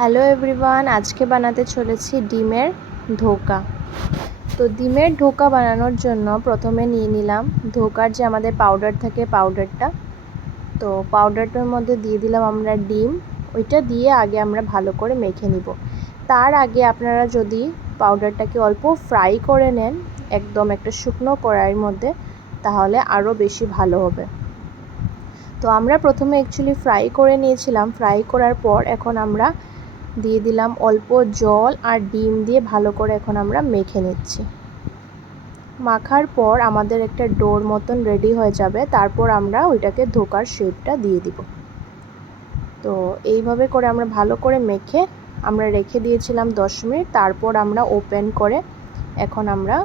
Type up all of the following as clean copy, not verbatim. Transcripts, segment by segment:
Hello everyone, আজকে বানাতে চলেছি ডিমের ধোকা। তো ডিমের ধোকা বানানোর জন্য প্রথমে নিয়ে নিলাম ধোকার যে আমাদের পাউডার থাকে পাউডারটা। তো পাউডারটার মধ্যে দিয়ে দিলাম আমরা ডিম। ওইটা দিয়ে আগে আমরা ভালো করে মেখে নিব। তার আগে আপনারা যদি পাউডারটাকে অল্প ফ্রাই করে নেন একদম একটা শুকনো কড়াইয়ের মধ্যে, তাহলে আরও বেশি ভালো হবে। তো আমরা প্রথমে অ্যাকচুয়ালি ফ্রাই করে নিয়েছিলাম। ফ্রাই করার পর এখন আমরা দিয়ে দিলাম অল্প জল আর ডিম দিয়ে ভালো করে এখন আমরা মেখে নিচ্ছি। মাখার পর আমাদের একটা ডোর মতন রেডি হয়ে যাবে। তারপর আমরা ওইটাকে ধোকার শেপটা দিয়ে দিব। তো এইভাবে করে আমরা ভালো করে মেখে আমরা রেখে দিয়েছিলাম 10 মিনিট। তারপর আমরা ওপেন করে এখন আমরা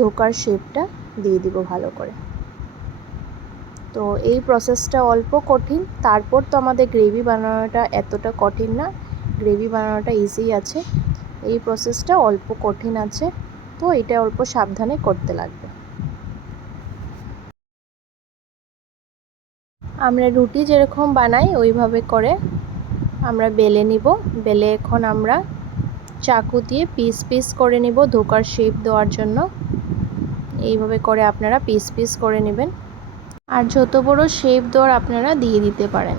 ধোকার শেপটা দিয়ে দিব ভালো করে। তো এই প্রসেসটা অল্প কঠিন, তারপর তো আমাদের গ্রেভি বানানোটা এতটা কঠিন না, গ্রেভি বানানোটা ইজি আছে। এই প্রসেসটা অল্প কঠিন আছে, তো এটা অল্প সাবধানে করতে লাগবে। আমরা রুটি যেরকম বানাই ওইভাবে করে আমরা বেলে নিব। বেলে এখন আমরা চাকু দিয়ে পিস পিস করে নিব ধোকার শেপ দেওয়ার জন্য। এইভাবে করে আপনারা পিস পিস করে নেবেন, আর যত বড় শেপ দেওয়ার আপনারা দিয়ে দিতে পারেন।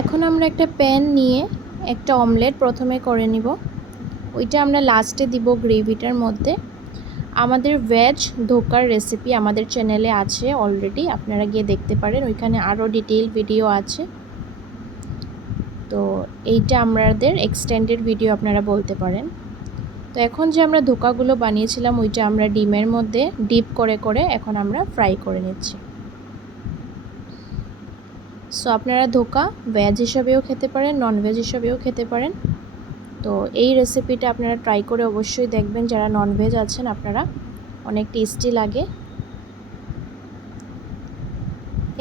এখন আমরা একটা প্যান নিয়ে একটা অমলেট প্রথমে করে নিব। ওইটা আমরা লাস্টে দিব গ্রেভিটার মধ্যে। আমাদের ভেজ ধোকার রেসিপি আমাদের চ্যানেলে আছে অলরেডি, আপনারা গিয়ে দেখতে পারেন, ওইখানে আরও ডিটেইল ভিডিও আছে। তো এইটা আমাদের এক্সটেন্ডেড ভিডিও আপনারা বলতে পারেন। তো এখন যে আমরা ধোকাগুলো বানিয়েছিলাম ওইটা আমরা ডিমের মধ্যে ডিপ করে করে এখন আমরা ফ্রাই করে নিচ্ছি। সো আপনারা ধোকা ভেজ হিসাবেও খেতে পারেন, নন ভেজ হিসাবেও খেতে পারেন। তো এই রেসিপিটা আপনারা ট্রাই করে অবশ্যই দেখবেন, যারা নন ভেজ আছেন আপনারা, অনেক টেস্টি লাগে।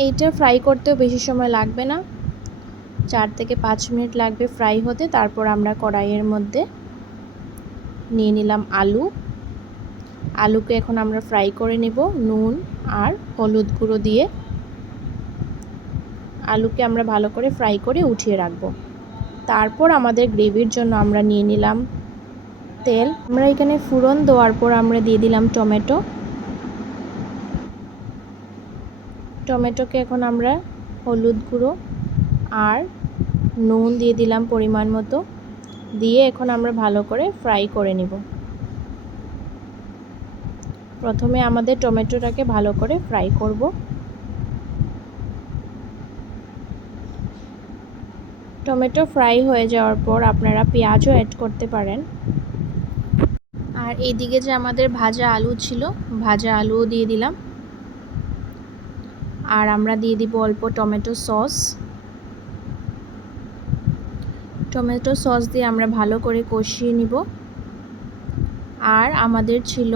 এইটা ফ্রাই করতেও বেশি সময় লাগবে না, 4 থেকে 5 মিনিট লাগবে ফ্রাই হতে। তারপর আমরা কড়াইয়ের মধ্যে নিয়ে নিলাম আলুকে এখন আমরা ফ্রাই করে নেব নুন আর হলুদ গুঁড়ো দিয়ে। আলুকে আমরা ভালো করে ফ্রাই করে উঠিয়ে রাখবো। তারপর আমাদের গ্রেভির জন্য আমরা নিয়ে নিলাম তেল। আমরা এখানে ফোড়ন দেওয়ার পর আমরা দিয়ে দিলাম টমেটোকে এখন আমরা হলুদ গুঁড়ো আর নুন দিয়ে দিলাম পরিমাণ মতো, দিয়ে এখন আমরা ভালো করে ফ্রাই করে নিব। প্রথমে আমাদের টমেটোটাকে ভালো করে ফ্রাই করব। টমেটো ফ্রাই হয়ে যাওয়ার পর আপনারা পেঁয়াজও অ্যাড করতে পারেন। আর এইদিকে যে আমাদের ভাজা আলু ছিল, ভাজা আলুও দিয়ে দিলাম। আর আমরা দিয়ে দিব অল্প টমেটো সস দিয়ে আমরা ভালো করে কষিয়ে নিব। আর আমাদের ছিল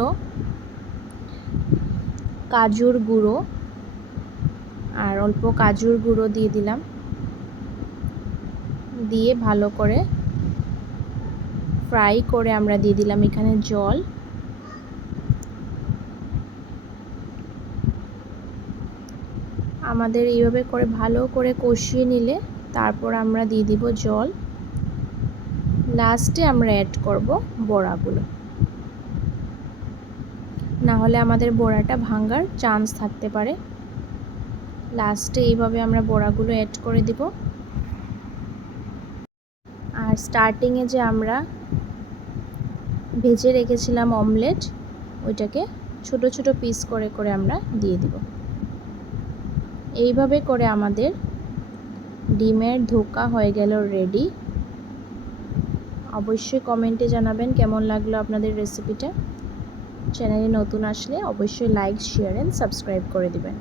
কাজুর গুঁড়ো, আর অল্প কাজুর গুঁড়ো দিয়ে দিলাম। দিয়ে ভালো করে ফ্রাই করে আমরা দিয়ে দিলাম এখানে জল। আমাদের এইভাবে করে ভালো করে কষিয়ে নিলে তারপর আমরা দিয়ে দিব জল। লাস্টে আমরা অ্যাড করব বড়াগুলো, না হলে আমাদের বড়াটা ভাঙার চান্স থাকতে পারে। লাস্টে এইভাবে আমরা বড়াগুলো অ্যাড করে দিব। আর স্টার্টিংয়ে যে আমরা ভেজে রেখেছিলাম অমলেট, ওইটাকে ছোট ছোট পিস করে করে আমরা দিয়ে দিব। এইভাবে করে আমাদের ডিমের ধোকা হয়ে গেল রেডি। অবশ্যই কমেন্টে জানাবেন কেমন লাগলো আপনাদের রেসিপিটা। চ্যানেলে নতুন আসলে অবশ্যই লাইক, শেয়ার এন্ড সাবস্ক্রাইব করে দিবেন।